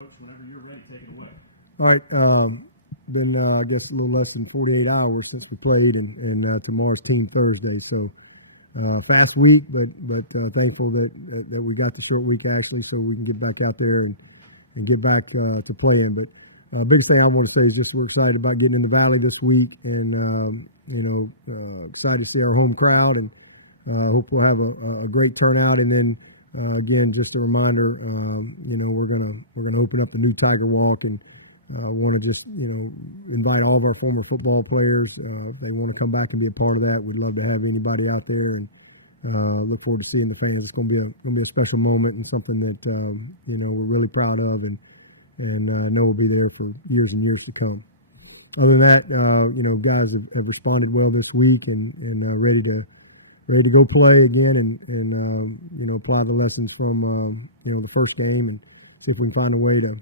All right, been I guess a little less than 48 hours since we played, and tomorrow's Team Thursday. So fast week, but thankful that we got the short week actually, so we can get back out there and get back to playing. But biggest thing I want to say is just we're excited about getting in the Valley this week, and excited to see our home crowd, and hope we'll have a great turnout. And then again, just a reminder, we're gonna open up the new Tiger Walk, and want to just invite all of our former football players. If they want to come back and be a part of that, we'd love to have anybody out there, and look forward to seeing the fans. It's going to be a special moment and something that we're really proud of, and know we'll be there for years and years to come. Other than that, guys have responded well this week, and ready to go play again, and apply the lessons from the first game, and see if we can find a way to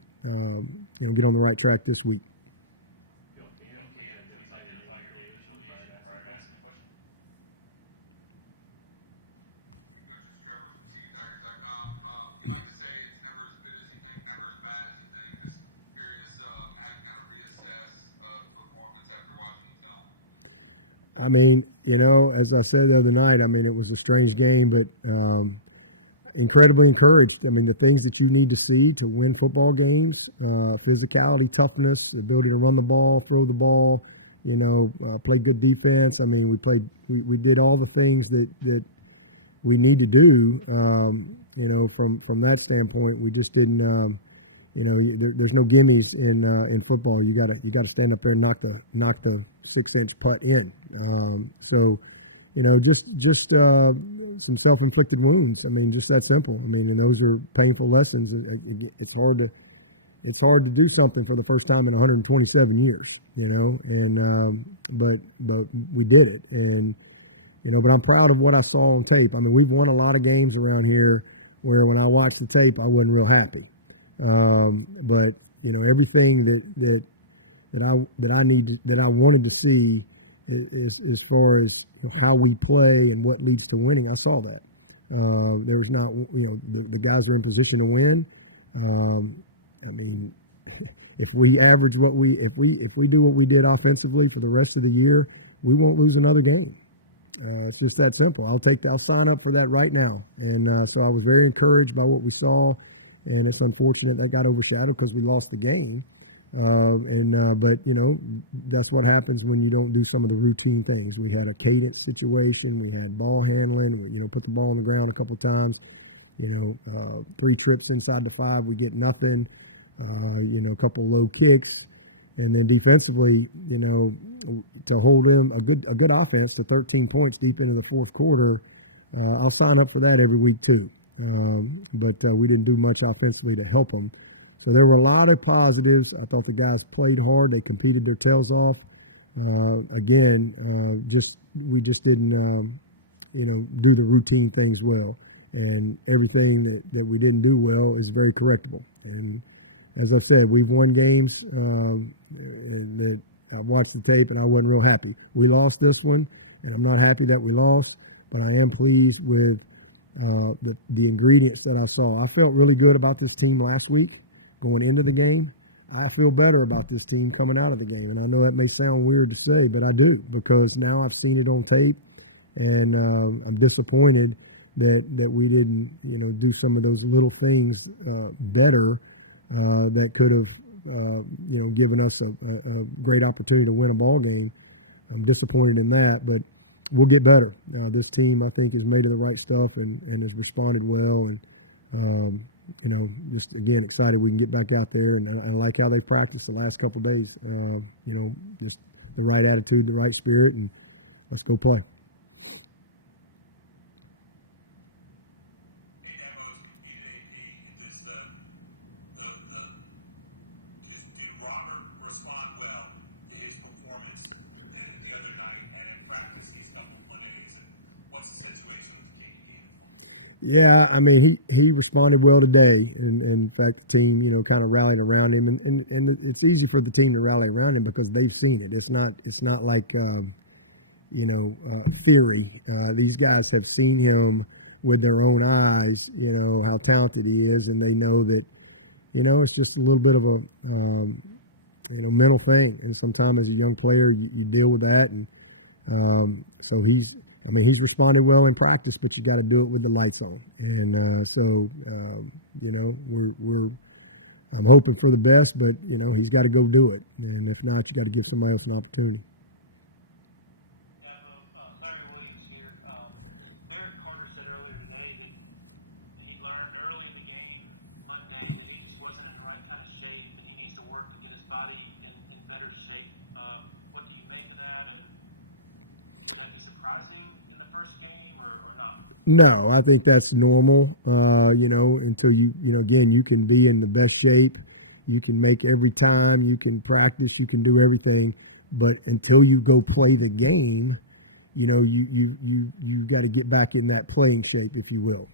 get on the right track this week. I mean, as I said the other night, I mean, it was a strange game, but incredibly encouraged. I mean, the things that you need to see to win football games, physicality, toughness, the ability to run the ball, throw the ball, play good defense. I mean, we did all the things that we need to do, from that standpoint. We just didn't, there's no gimmies in football. You gotta stand up there and knock the 6-inch putt in. Just some self-inflicted wounds. I mean, just that simple. I mean, and those are painful lessons. It's hard to do something for the first time in 127 years, but we did it. And, but I'm proud of what I saw on tape. I mean, we've won a lot of games around here where when I watched the tape, I wasn't real happy. But, everything that I wanted to see as far as how we play and what leads to winning, I saw that. There was not, the guys are in position to win. I mean, if we average if we do what we did offensively for the rest of the year, we won't lose another game. It's just that simple. I'll sign up for that right now. And so I was very encouraged by what we saw, and it's unfortunate that got overshadowed because we lost the game. But that's what happens when you don't do some of the routine things. We had a cadence situation. We had ball handling. We, put the ball on the ground a couple of times. 3 trips inside the 5, we get nothing. A couple of low kicks, and then defensively, to hold them a good offense to 13 points deep into the fourth quarter. I'll sign up for that every week too. But we didn't do much offensively to help them. So there were a lot of positives. I thought the guys played hard. They competed their tails off. We just didn't, do the routine things well. And everything that we didn't do well is very correctable. And as I said, we've won games that I watched the tape and I wasn't real happy. We lost this one, and I'm not happy that we lost, but I am pleased with the ingredients that I saw. I felt really good about this team last week. Going into the game, I feel better about this team coming out of the game. And I know that may sound weird to say, but I do, because now I've seen it on tape, and I'm disappointed that we didn't, do some of those little things better that could have, given us a great opportunity to win a ball game. I'm disappointed in that, but we'll get better. This team, I think, has made the right stuff and has responded well, and just again excited we can get back out there, and I like how they practiced the last couple of days. Just the right attitude, the right spirit, and let's go play. Yeah, I mean, he responded well today, and in fact, the team, kind of rallied around him, and it's easy for the team to rally around him because they've seen it. It's not like theory. These guys have seen him with their own eyes, how talented he is, and they know that, it's just a little bit of a mental thing. And sometimes as a young player, you deal with that. And so he's responded well in practice, but you got to do it with the lights on. And I'm hoping for the best, but he's got to go do it. And if not, you got to give somebody else an opportunity. No, I think that's normal, until again, you can be in the best shape. You can make every time, you can practice, you can do everything. But until you go play the game, you got to get back in that playing shape, if you will,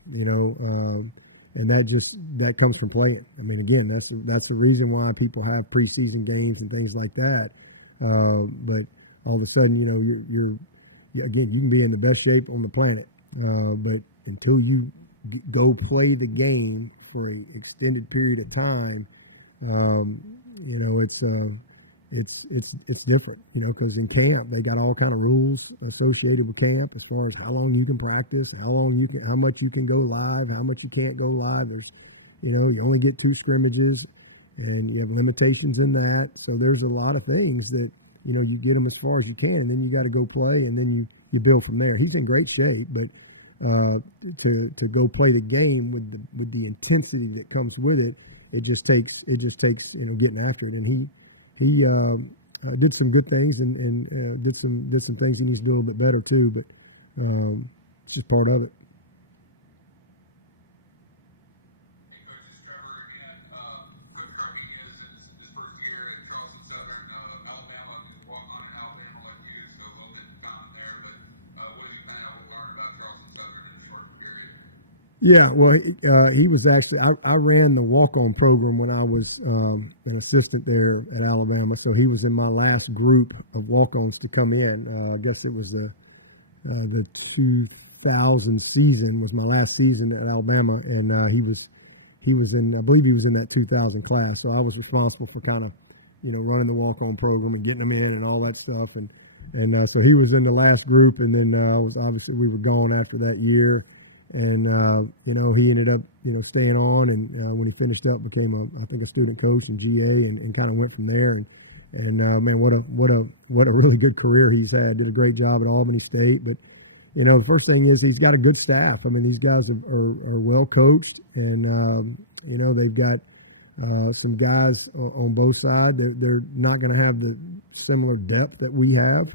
and that comes from playing. I mean, again, that's the reason why people have preseason games and things like that. But all of a sudden, you can be in the best shape on the planet. But until you go play the game for an extended period of time, it's different, because in camp they got all kind of rules associated with camp as far as how long you can practice, how much you can go live, how much you can't go live. There's, you only get 2 scrimmages, and you have limitations in that. So there's a lot of things that you get them as far as you can, and then you got to go play, and then you build from there. He's in great shape, but to go play the game with the intensity that comes with it, it just takes getting after it. And he did some good things and did some things he needs to do a little bit better too. But it's just part of it. Yeah, well, he was actually, I ran the walk-on program when I was an assistant there at Alabama, so he was in my last group of walk-ons to come in. I guess it was the 2000 season was my last season at Alabama, and he was in, I believe he was in that 2000 class, so I was responsible for kind of, running the walk-on program and getting them in and all that stuff, and so he was in the last group, and then we were gone after that year. And, he ended up, staying on, and when he finished up, became a student coach in GA, and kind of went from there. And man, what a really good career he's had. Did a great job at Albany State. But, the first thing is he's got a good staff. I mean, these guys are well coached, and, they've got some guys on both sides. They're not going to have the similar depth that we have.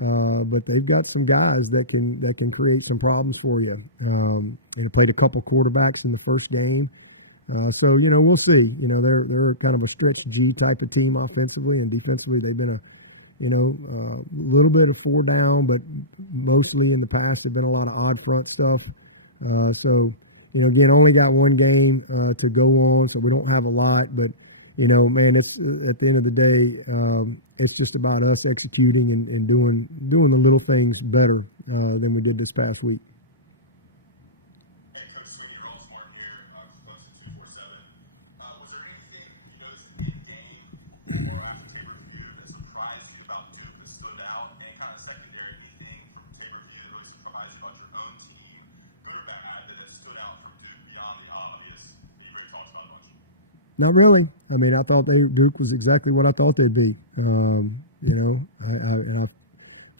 But they've got some guys that can create some problems for you. And they played a couple quarterbacks in the first game. So, we'll see. They're kind of a stretch G type of team offensively, and defensively they've been a little bit of 4 down, but mostly in the past they've been a lot of odd front stuff. So, again, only got one game to go on, so we don't have a lot, but man, it's at the end of the day, it's just about us executing and doing the little things better than we did this past week. Hey, Coach Swinney, you're all smart here. Clemson 247. Was there anything you noticed in game or after tape review that surprised you about Duke that stood out? And kind of secondary, anything from tape review that really surprised you about your own team, good or bad, that stood out from Duke beyond the obvious that you already talked about a bunch? Not really. I mean, I thought Duke was exactly what I thought they'd be. I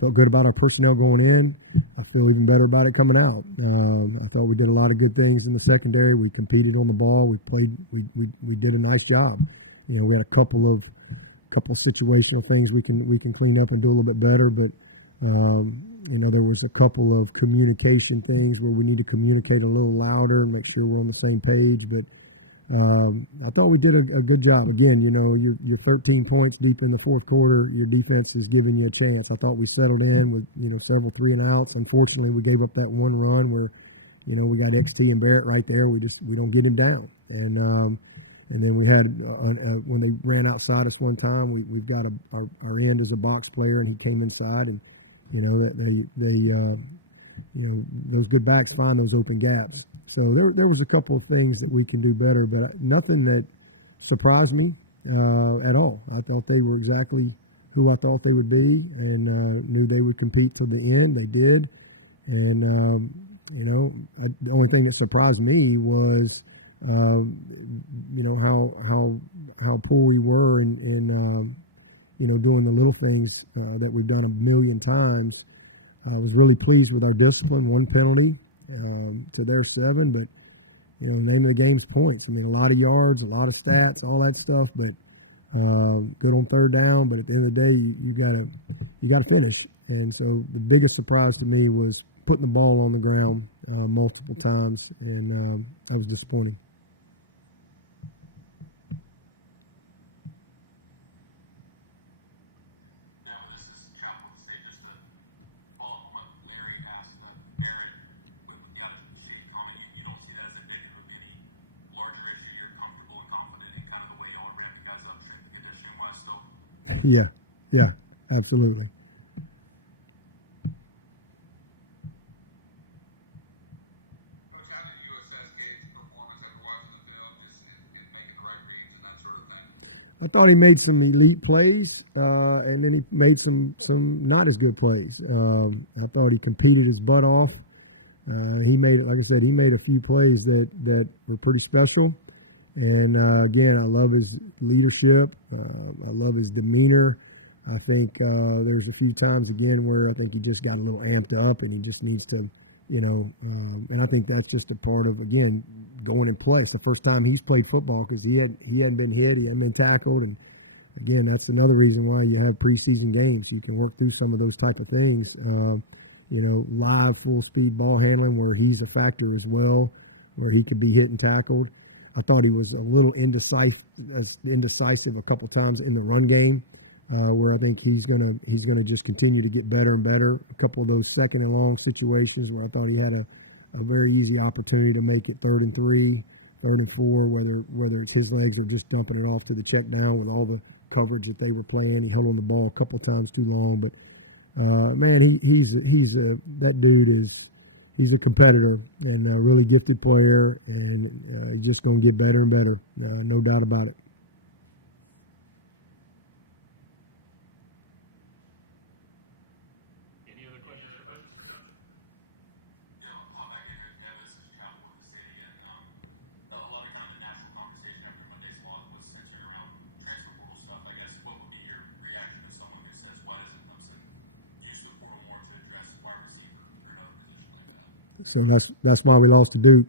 felt good about our personnel going in. I feel even better about it coming out. I thought we did a lot of good things in the secondary. We competed on the ball. We played. We did a nice job. We had a couple of situational things we can clean up and do a little bit better. But there was a couple of communication things where we need to communicate a little louder, make sure we're on the same page. But I thought we did a good job. Again, you're 13 points deep in the fourth quarter. Your defense is giving you a chance. I thought we settled in with several 3 and outs. Unfortunately, we gave up that one run where we got XT and Barrett right there. We don't get him down. And then we had when they ran outside us one time, we've got our end as a box player, and he came inside, and those good backs find those open gaps. So there was a couple of things that we can do better, but nothing that surprise me at all. I thought they were exactly who I thought they would be, and knew they would compete till the end. They did, and the only thing that surprised me was how poor we were in doing the little things that we've done a million times. I was really pleased with our discipline. 1 penalty to their 7, but name of the game's points. I mean, a lot of yards, a lot of stats, all that stuff, but good on 3rd down. But at the end of the day, you gotta finish. And so the biggest surprise to me was putting the ball on the ground multiple times, and that was disappointing. Yeah, absolutely. Coach, how did you assess Gabe's performance after watching the film, just in making the right reads and that sort of thing? I thought he made some elite plays, and then he made some not as good plays. I thought he competed his butt off. He made, like I said, he made a few plays that were pretty special. And again, I love his leadership. I love his demeanor. I think there's a few times again where I think he just got a little amped up, and he just needs to, and I think that's just a part of, again, going in play. It's the first time he's played football because he hadn't been hit, he hadn't been tackled, and again, that's another reason why you have preseason games. You can work through some of those type of things. Live full speed ball handling where he's a factor as well, where he could be hit and tackled. I thought he was a little indecisive a couple times in the run game, where I think he's gonna just continue to get better and better. A couple of those 2nd and long situations where I thought he had a very easy opportunity to make it 3rd and 3, 3rd and 4, whether it's his legs or just dumping it off to the check down with all the coverage that they were playing. He held on the ball a couple times too long, but man, that dude is. He's a competitor and a really gifted player, and just going to get better and better, no doubt about it. Any other questions or coaches for Coach? I'll back in with Dennis as you travel with the city, and a lot of kind of the national conversation after Monday's loss was centered around transfer portal stuff. I guess what would be your reaction to someone who says, "Why doesn't Clemson use the portal more to address wide receiver or another position like that?" So that's why we lost to Duke.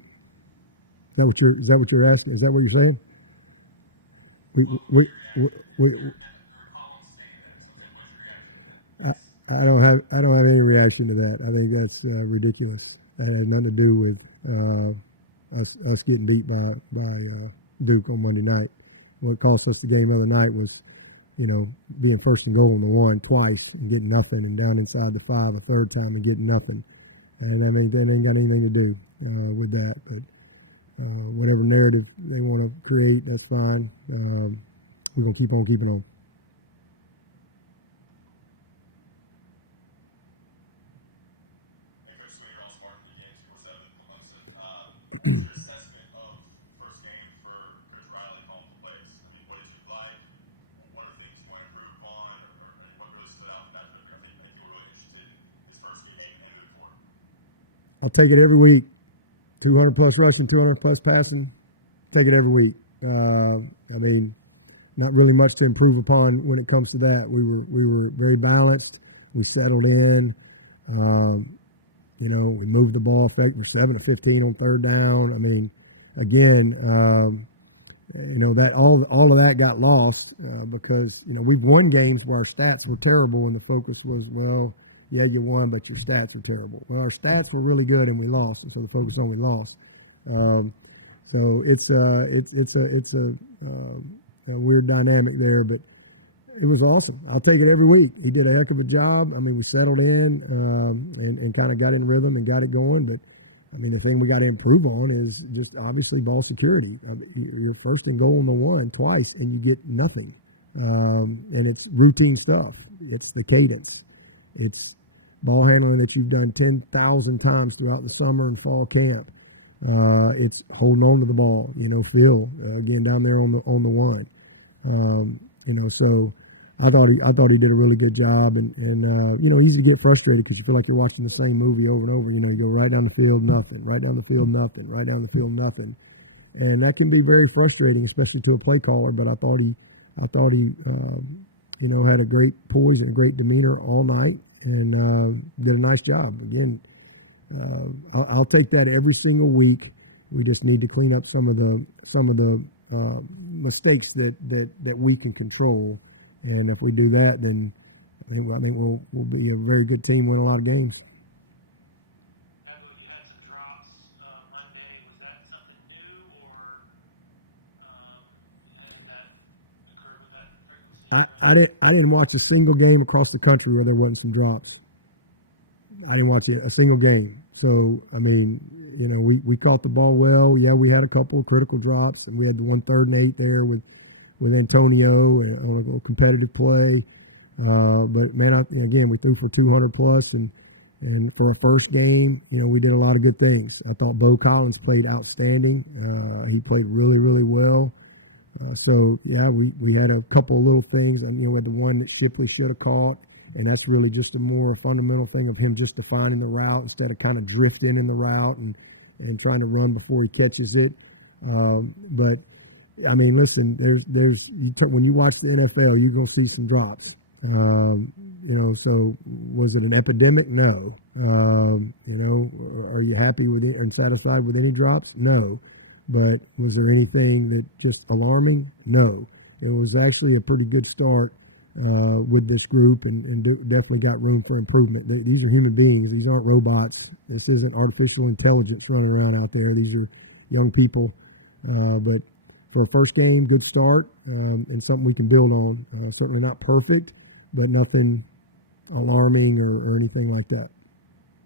Is that what you're asking? Is that what you're saying? I don't have any reaction to that. I think that's ridiculous. That had nothing to do with us getting beat by Duke on Monday night. What cost us the game the other night was, being 1st and goal on the 1 twice and getting nothing, and down inside the 5 a 3rd time and getting nothing. And I think that ain't got anything to do with that. But whatever narrative they want to create, that's fine. We're going to keep on keeping on. Hey, Coach Swinney, you're all smart in the game, 247 Clemson. What's your assessment of first game for Coach Riley calling the plays? I mean, what did you like? What are things you want to improve upon? Or what really stood out that I think you were really interested in his first game and moving forward? I'll take it every week. 200 plus rushing, 200 plus passing. Take it every week. Not really much to improve upon when it comes to that. We were very balanced. We settled in. We moved the ball. We're 7 of 15 on 3rd down. That all of that got lost because we've won games where our stats were terrible and the focus was, well, yeah, you won, but your stats were terrible. Well, our stats were really good and we lost, and so the focus on we lost. So it's a weird dynamic there, but it was awesome. I'll take it every week. He did a heck of a job. We settled in and kind of got in rhythm and got it going. But the thing we got to improve on is just obviously ball security. You're 1st and goal on the 1 twice, and you get nothing. And it's routine stuff. It's the cadence. It's ball handling that you've done 10,000 times throughout the summer and fall camp. It's holding on to the ball. Phil again down there on the one. So I thought he did a really good job, and easy to get frustrated because you feel like you're watching the same movie over and over. You go right down the field, nothing, right down the field, nothing, right down the field, nothing, and that can be very frustrating, especially to a play caller. But I thought he had a great poise and a great demeanor all night, and did a nice job. Again, I'll take that every single week. We just need to clean up some of the mistakes that we can control, and if we do that, then I think we'll be a very good team, win a lot of games. Dabo, you had some drops Monday. Was that something new, or had that occurred with that frequency? I didn't watch a single game across the country where there wasn't some drops. I didn't watch a single game. So, I mean, we caught the ball well. Yeah, we had a couple of critical drops, and we had the 1 3rd and 8 there with Antonio on a competitive play. But, man, again, we threw for 200 plus, and for a first game, we did a lot of good things. I thought Bo Collins played outstanding. He played really, really well. So, yeah, we had a couple of little things. We had the one that Shipley should have caught. And that's really just a more fundamental thing of him just defining the route instead of kind of drifting in the route and trying to run before he catches it. But I mean, listen, when you watch the NFL, you're gonna see some drops. So was it an epidemic? No. Are you happy with and satisfied with any drops? No. But was there anything that just alarming? No. It was actually a pretty good start with this group, and definitely got room for improvement. These are human beings. These aren't robots. This isn't artificial intelligence running around out there. These are young people. But for a first game, good start, and something we can build on. Certainly not perfect, but nothing alarming or anything like that.